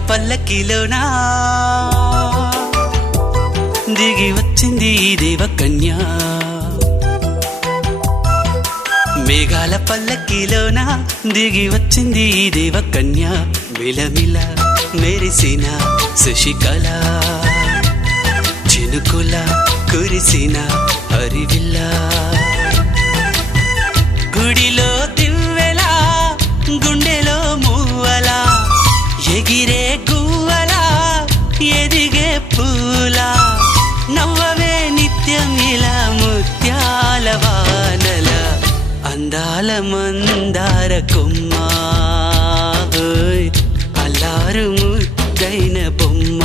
పల్లకిలోనా దిగి వచ్చింది దేవకన్య మేఘాల పల్లకిలోనా దిగి వచ్చింది దేవకన్య మిలమిల మెరిసిన శశికళ చినుకుల కురిసిన హరివిల్ల గుడిలో దివ్వెలా గుండెలో మూవలా ఎగిరే గువ్వలా ఎదిగే పూలా నవ్వవే నిత్యం ఇలా ముత్యాల వానల అందాల మందార కొమ్మ అల్లారు ముద్దైన బొమ్మ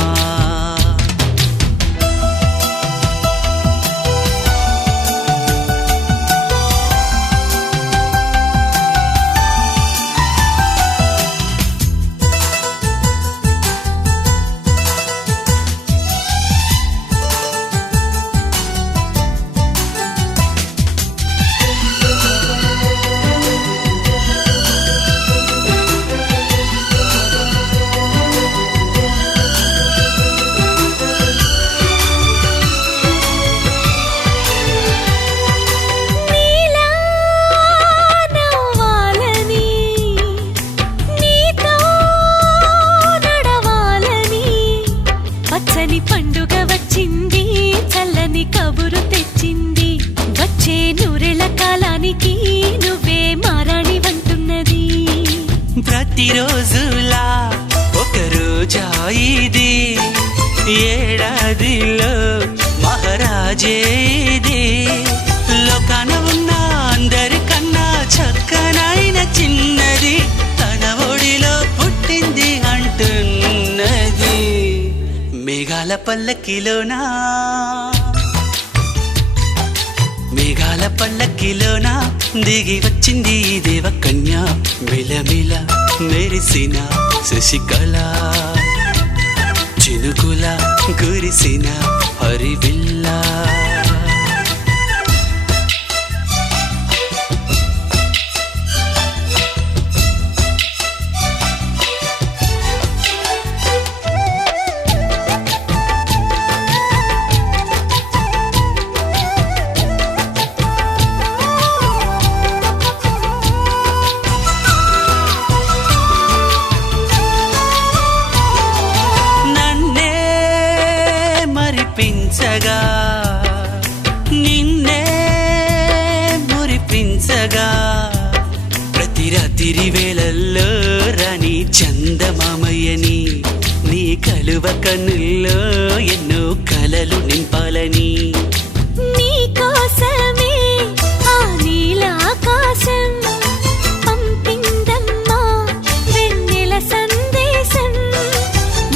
పండుగ వచ్చింది చల్లని కబురు తెచ్చింది వచ్చే నూరెళ్ళ కాలానికి నువ్వే మారాణి వంటున్నది ప్రతిరోజులా ఒక రోజా ఇది ఏడాదిలో మహారాజే ఇది లోకాన ఉన్న అందరికన్నా చక్కనైన చిన్నది తన ఒడిలో పుట్టింది అంటున్నది మేఘాల పల్లకిలోనా మేఘాల పల్లకిలోనా దిగి వచ్చింది దేవకన్య మిలమిల మెరిసిన శశికళ చినుకుల కురిసిన హరివిల్ల పించగా నిన్నే మురిపించగా ప్రతి రాత్రి వేళల్లో రాణి చందమామయ్యని నీ కలువ కన్నుల్లో ఎన్నో కలలు నింపాలని నీ కోసమే ఆ నీలాకాశం పంపిందమ్మా వెన్నెల సందేశం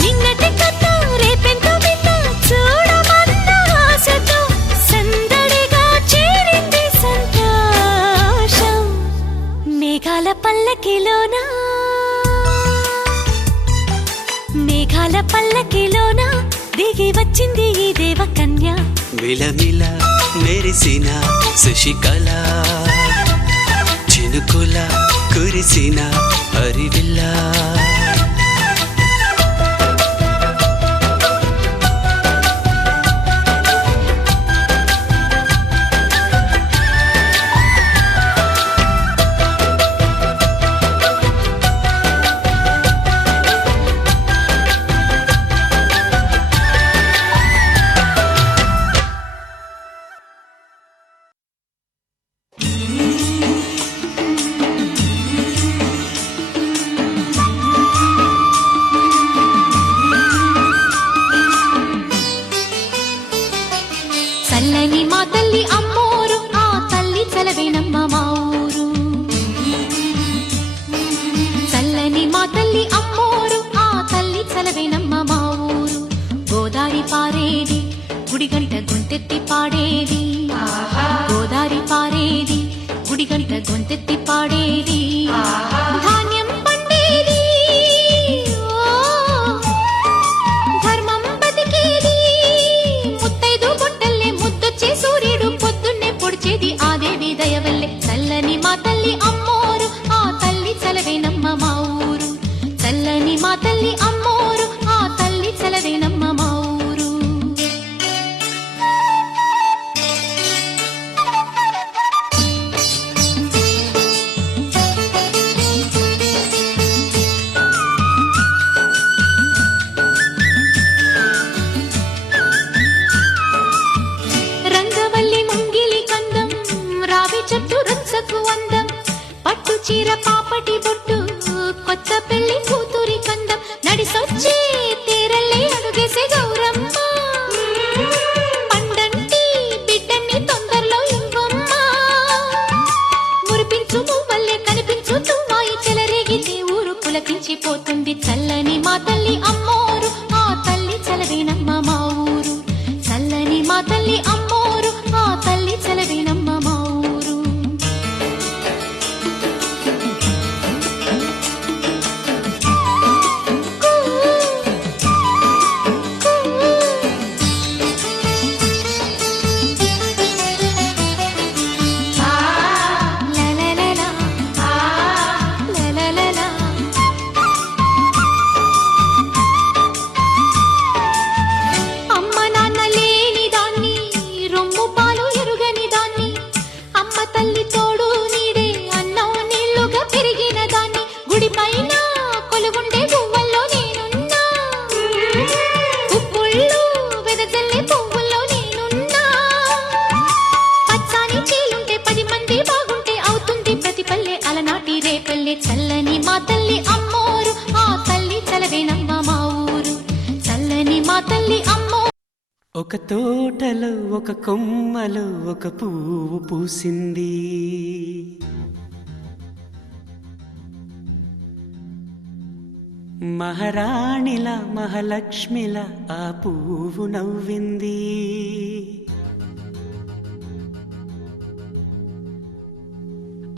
నిన్నటి కథ రేపెంతో వింత చూడమన్న ఆశతో సందడిగా చేరింది సంతోషం మేఘాల పల్లకిలోనా మేఘాల పల్లకిలోనా దిగి వచ్చింది ఈ దేవకన్య మిలమిల మెరిసిన శశికళ చినుకుల కురిసిన హరివిల్ల చల్లని మా తల్లి అమ్మోరు ఆ తల్లి చలవేనమ్మ మా ఊరు చల్లని మా తల్లి అమ్మోరు ఆ తల్లి చలవేనమ్మ మా ఊరు గోదారి పారేది గుడి గంట గొంతెత్తి పాడేది గోదారి పారేది గుడి గంట గొంతెత్తి పాడేది ధాన్యం పండేది ధర్మం బతికేది ముత్తైదు బొట్టల్లే ముద్దొచ్చే సూర్యుడు పొద్దున్నే పొడిచేది ఆ దేవి దయవల్లే చల్లని మా తల్లి అమ్మోరు ఆ తల్లి చలవేనమ్మ మా ఊరు చల్లని మా తల్లి అమ్మోరు చీర పాపటి బొట్టు కొత్త పెళ్లి కూతురి కందం నడిసొచ్చే తీరల్లే అడుగేసే గౌరమ్మ పండంటి బిడ్డన్ని తొందరలో ఇవ్వమ్మ మురిపించు మువ్వల్లే కనిపించు తుమ్మాయి చెలరేగితే ఊరు పులకించిపోతుంది చల్లని మా తల్లి అమ్మోరు ఆ తల్లి చలవేనమ్మ మా ఊరు చల్లని మా తల్లి అమ్మోరు ఆ తల్లి చలవేనమ్మ మా ఊరు చల్లని మా తల్లి అమ్మోరు ఆ తల్లి చలవేనమ్మ మా ఊరు చల్లని మా తల్లి అమ్మో ఒక తోటలో ఒక కొమ్మలో ఒక పువ్వు పూసింది మహారాణిలా మహాలక్ష్మిలా ఆ పువ్వు నవ్వింది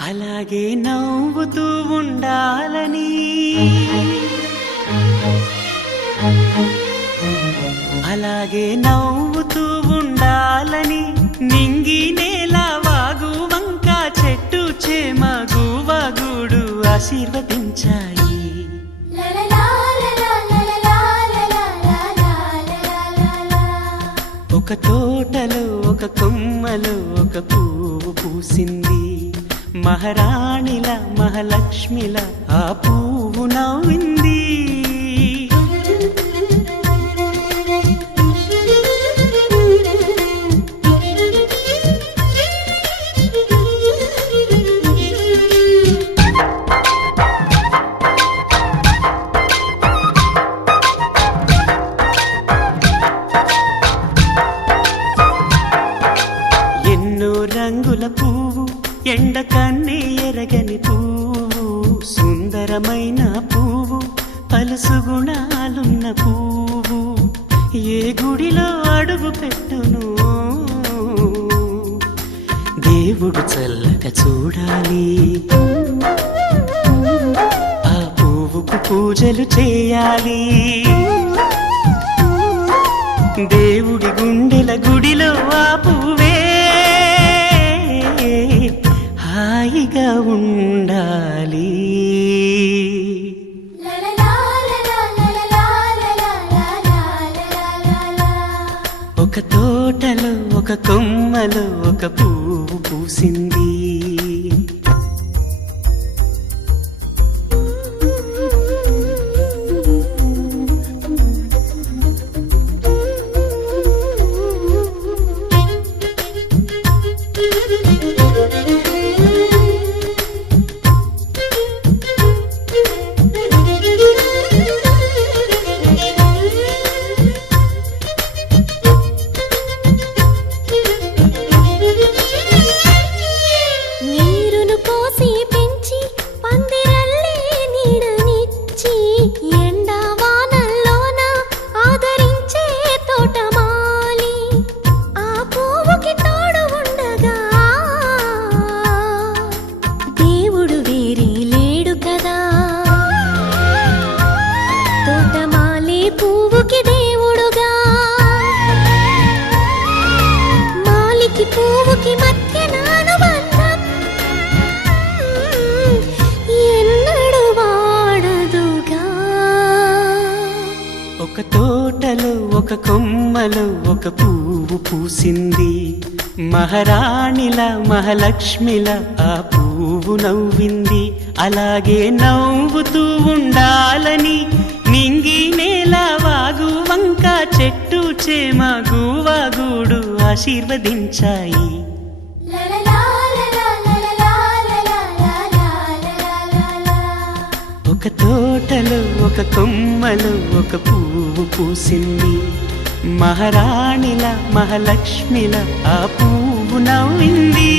అలాగే నవ్వుతూ ఉండాలని అలాగే నవ్వుతూ ఉండాలని నింగి నేల వాగు వంక చెట్టు చేమ గువగూడు ఆశీర్వదించాయి ఒక తోటలో ఒక కొమ్మలో ఒక పువ్వు పూసింది మహారాణిలా మహాలక్ష్మిలా ఆ పువ్వు నవ్వింది ఎన్నో రంగుల పువ్వు ఎండ కన్నే ఎరగని పువ్వు సుందరమైన పువ్వు పలుసు గుణాలున్న పువ్వు ఏ గుడిలో అడుగు పెట్టును దేవుడు చల్లగా చూడాలి ఆ పువ్వుకు పూజలు చేయాలి దేవుడి గుండెల గుడిలో ఆ పువ్వే హాయిగా ఉండాలి ఒక తోటలో ఒక కొమ్మలో ఒక పువ్వు పూసింది ఒక తోటలో ఒక కొమ్మలో ఒక పువ్వు పూసింది మహారాణిలా మహాలక్ష్మిలా ఆ పువ్వు నవ్వింది అలాగే నవ్వుతూ ఉండాలని నింగి నేల వాగు వంక చెట్టు చేమ గువగూడు ఆశీర్వదించాయి తోటలో ఒక కొమ్మలో ఒక పువ్వు పూసింది, మహారాణిల మహాలక్ష్మిల ఆ పువ్వు నవ్వింది.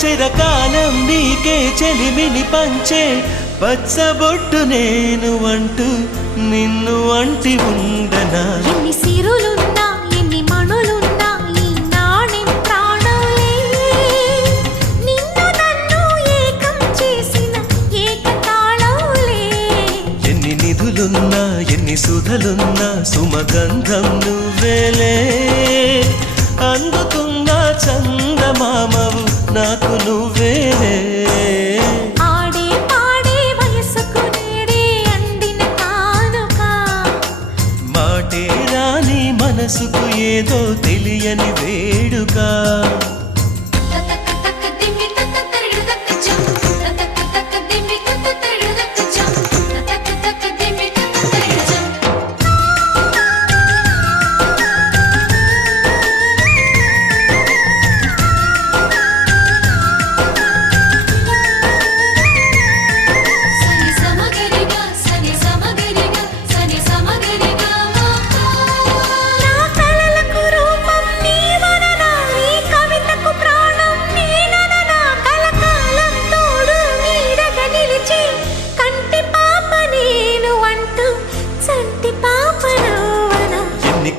చిరకాలం నీకే చెలిమిని పంచే పచ్చబొట్టు నేను అంటూ నిన్ను అంటి ఉండనా. ఎన్ని సిరులున్నా ఎన్ని మణులున్నా ఈ నాణెం ప్రాణంలే, నిన్ను నన్ను ఏకం చేసిన ఏకతాళంలే. ఎన్ని నిధులున్నా ఎన్ని సుధలున్నా సుమగంధం నువ్వేలే, అందుతున్న చందమామవు నాకు నువ్వేలే. ఆడే పాడే వయసుకు నేడే అందిన కానుక, మాటే రాని మనసుకు ఏదో తెలియని వేడుక.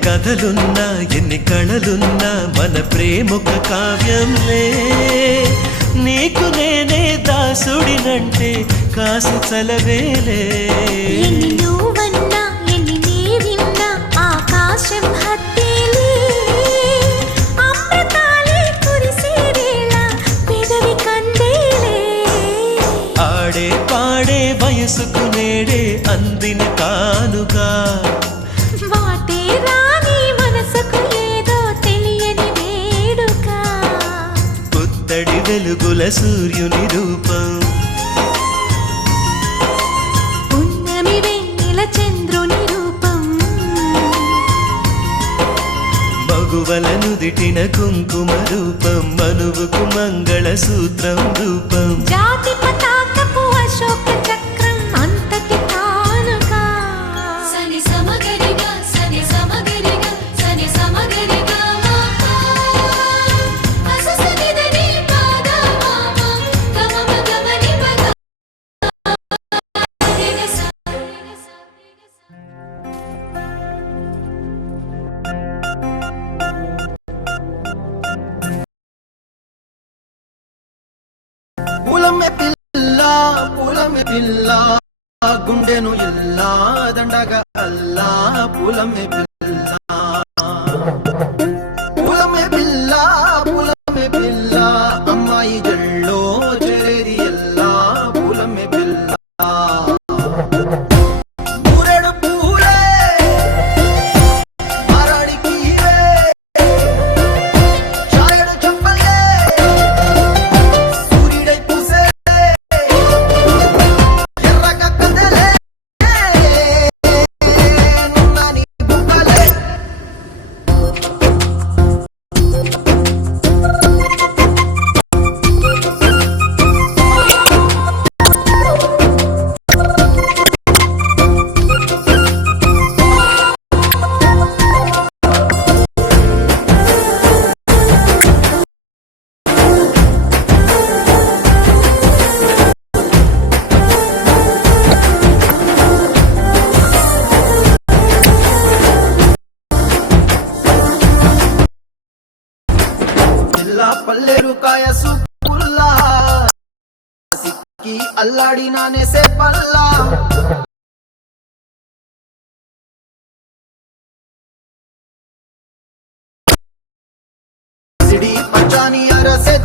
కథలున్నా ఎన్ని కళలున్నా మన ప్రేమొక కావ్యంలే, నీకు నేనే దాసుడినంటే కాసు చలవేలే. ఎన్ని నువ్వన్నా ఎన్ని నీవిన్నా ఆకాశం హత్తేలే, అమృతాలే కురిసే వేళ పెదవి కందేలే. ఆడే పాడే వయసుకు నేడే అందిన కానుగా, వాటే రాని మనసుకు ఏదో తెలియని వేడుక. పుత్తడి వెలుగుల సూర్యుని రూపం, పున్నమి వెన్నెల చంద్రుని రూపం, మగువల నుదిటిన కుంకుమ రూపం, మనువుకు మంగళ సూత్రం రూపం. జాతి పతాకపు అశోక చక్రం అంతటి కానుక. సని సమగరిగా సని సమగరిగా సని సమగరిగా అససనిదని పాద మామ గమమ గమని పద. పూలమే పిల్ల పూలమే పిల్ల గుండెను ఇల్లా దండగా అల్లా పూలమే పిల్ల పూలమే పిల్ల పూలమే పిల్ల అమ్మాయి జల్లో చేరేది ఎల్లా పూలమే పిల్ల మూరెడు పూలే మారాడికి చాయడు చెప్పలే సూర్యుడై పూసే ఎర్రగా కదలే నున్నాని బుక్కలే జిల్లా పల్లెరు కాయ సుపుల్లా సిక్కి అల్లాడి నానేసే పల్లా సిడి పచ్చాని అరసే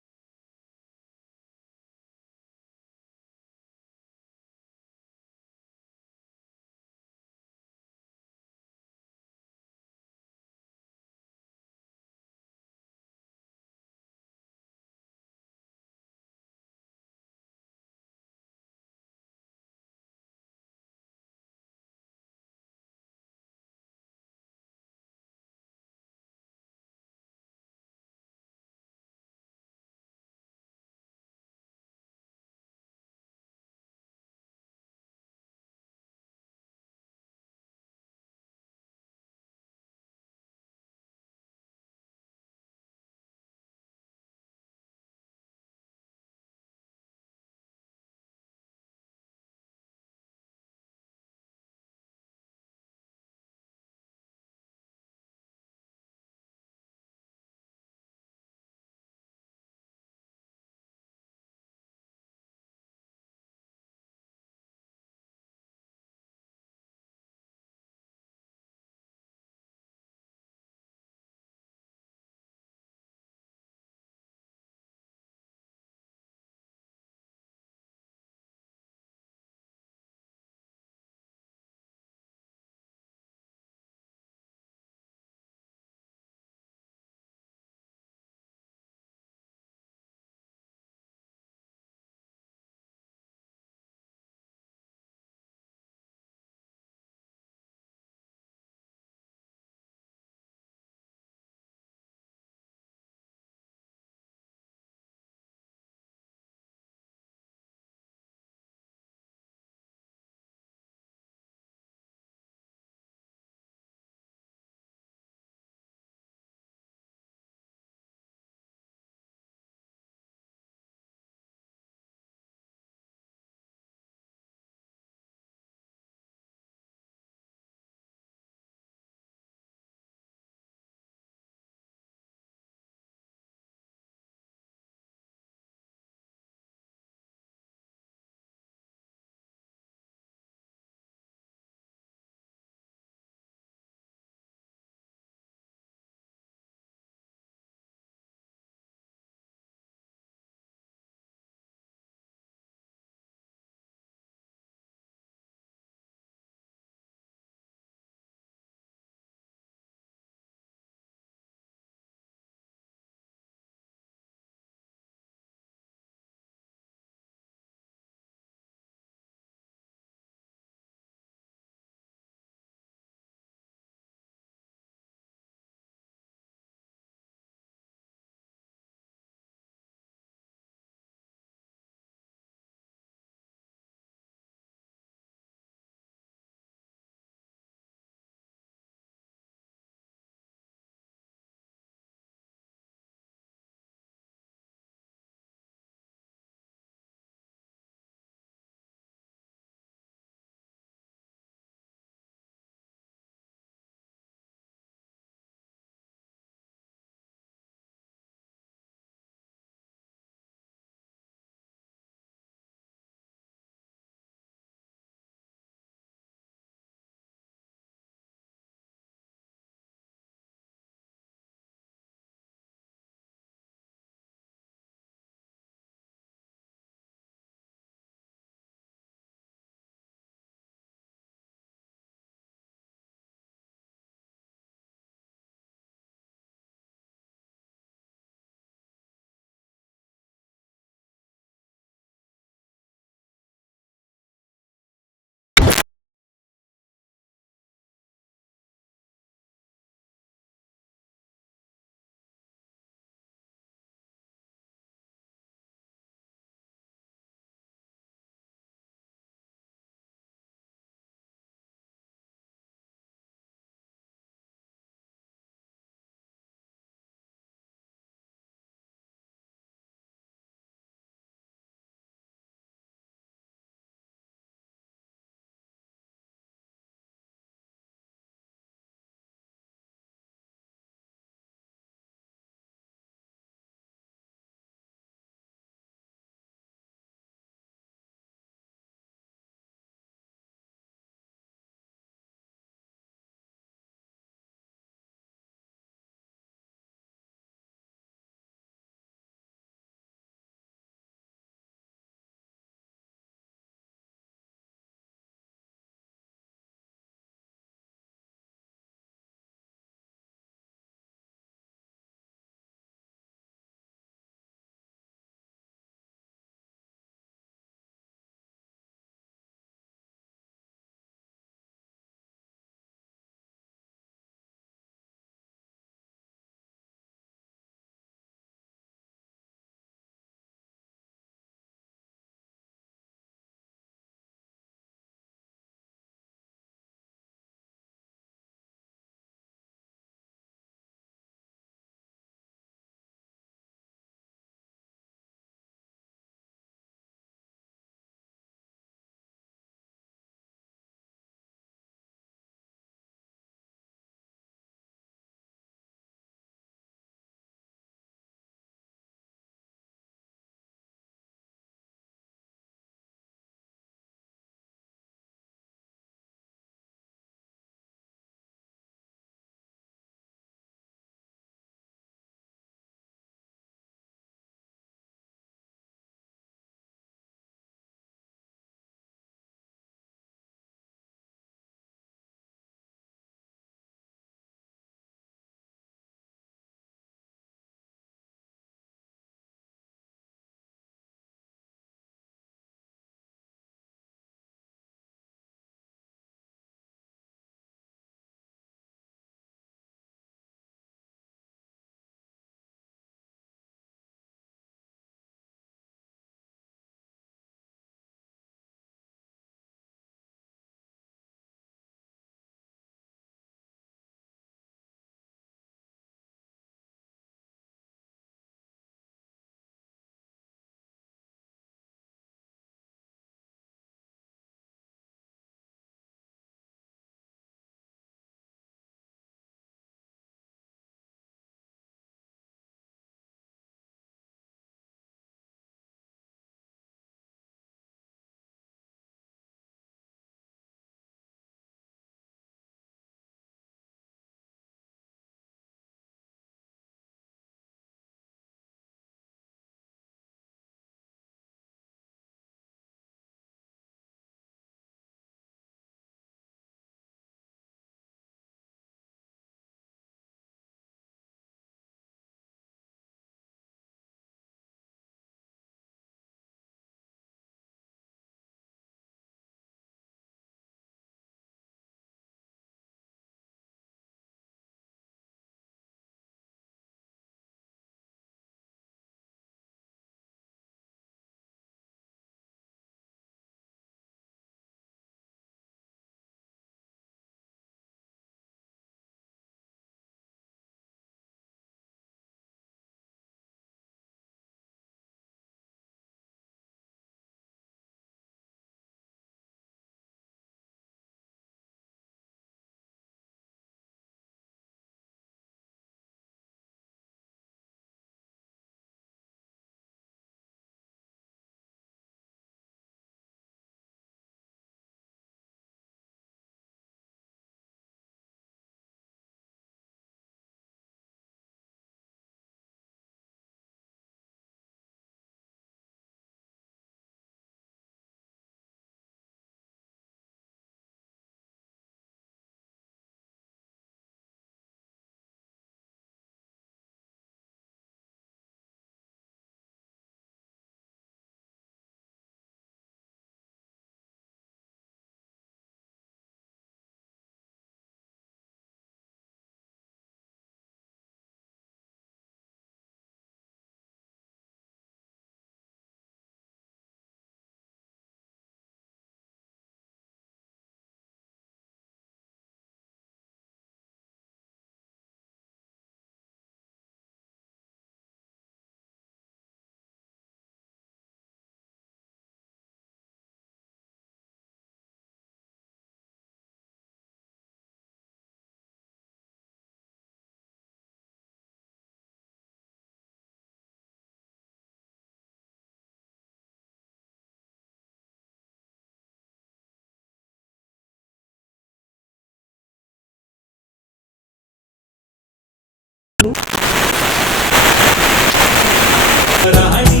రాణి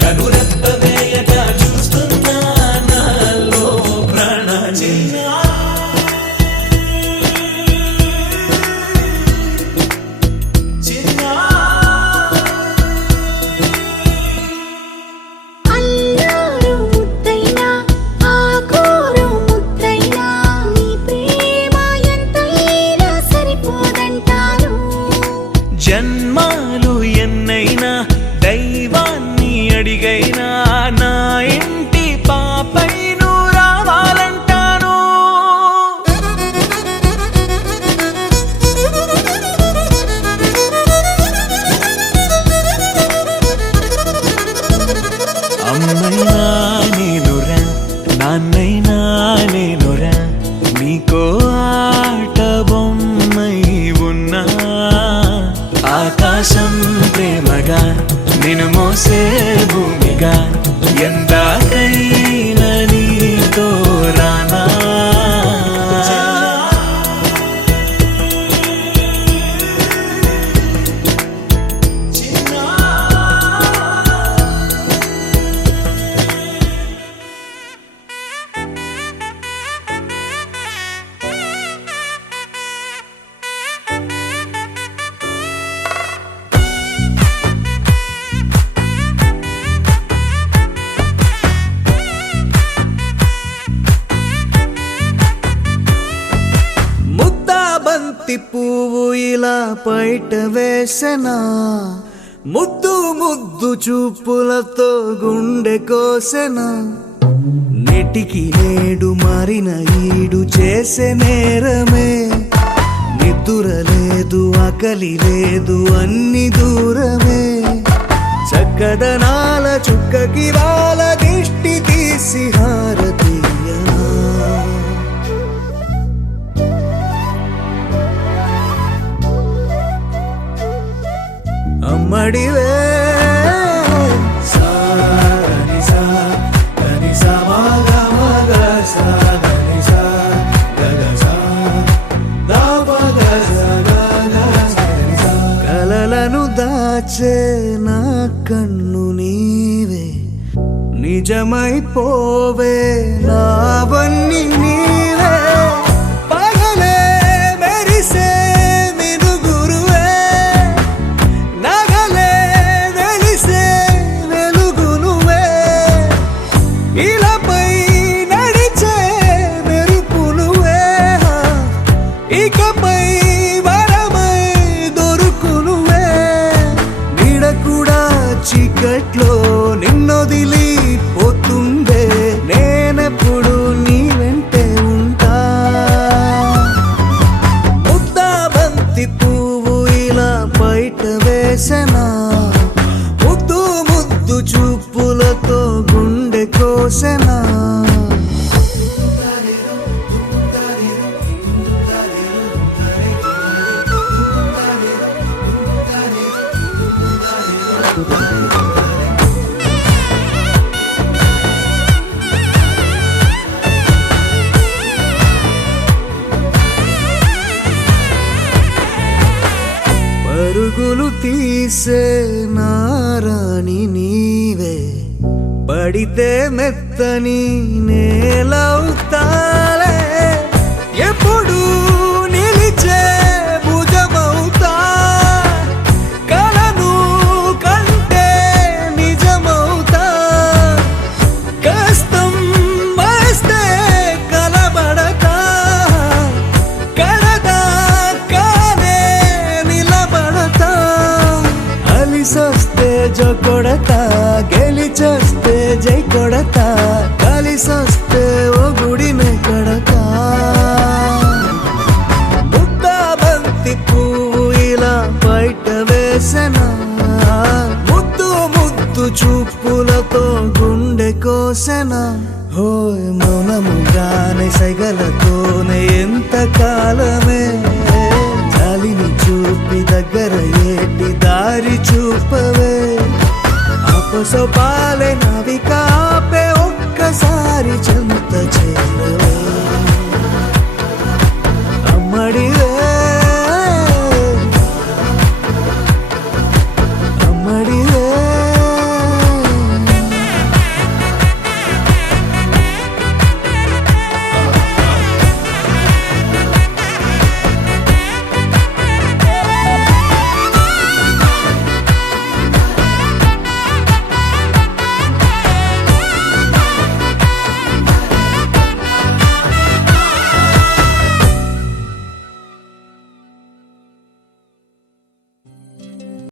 కనురెప్ప వేయగా చూస్తున్నా నాలో ప్రాణ అల్లారు ముద్దైనా ఆకోరు ముద్దైనా నీ ప్రేమ ఎంతైనా సరిపోదంటారు. జన్మాలు ఎన్నైనా దైవాన్ని అడిగైనా నా ఇంటి పాపై నువ్వు రావాలంటాను. అమ్మైనా నేనురా నాన్నైనా నేనురా నీకో ఆట బొమ్మై ఉన్నా ఆకాశం ప్రేమగా నిన్ను మోసే భూమిగా ఎందాకైనా నీతో రానా. ముద్దాబంతి పువ్వు ఇలా బయట వేసెనా ముద్దు ముద్దు చూపులతో గుండె కోసెనా నెటికి నేడు మారిన ఈడు చేసే నేరమే నిద్ర లేదు ఆకలి లేదు అన్ని దూరమే చక్కదనాల చుక్కకి వాళ్ళ దిష్టి తీసి హారతీయా. అమ్మడివే సాని సా గని సా మగ మగ సా గని సా గగ సా దా పగ సా గగ సని సా. కలలను దాచే నా కన్ను నీవే నిజమైపోవే నావన్నీ నీవే పగలే మెరిసే మినుగురువే నగలే వెలిసే వెలుగు నువ్వే ఇలాపై నడిచే మెరుపు నువ్వే ఇకపై వరమై దొరుకు నువ్వే నీడ కూడా చీకట్లో నిన్నొదిలి పోతుందే నేనెప్పుడు నీ వెంటే ఉంటా. ముద్దాబంతి పువ్వు ఇలా బయట వేసెనా ముద్దు ముద్దు చూపులతో గుండె కోసెనా. పరుగులు తీసే నారాణి నీవే పడితే మెత్తని నేలవుతాలే ఎప్పుడు నిలిచే భుజమవుతా కలను కంటే నిజమవుతా కష్టం వస్తే కలబడతా కడదా కానే నిలబడతా అలిసొస్తే జో కొడతా గెలిచొస్తే జై కొడతా కలిసొస్తే ఓ గుడినే కడతా. ముద్దాబంతి పువ్వు ఇలా బయట వేసెనా ముద్దు ముద్దు చూపులతో గుండె కోసెనా. హోయ్ మౌనముగానే సైగలతోనే ఎంత కాలమే జాలిని చూపి దగ్గర ఏటి దారి చూపవే అపసొపాలే నవికాపే ఒక్కసారి చెంత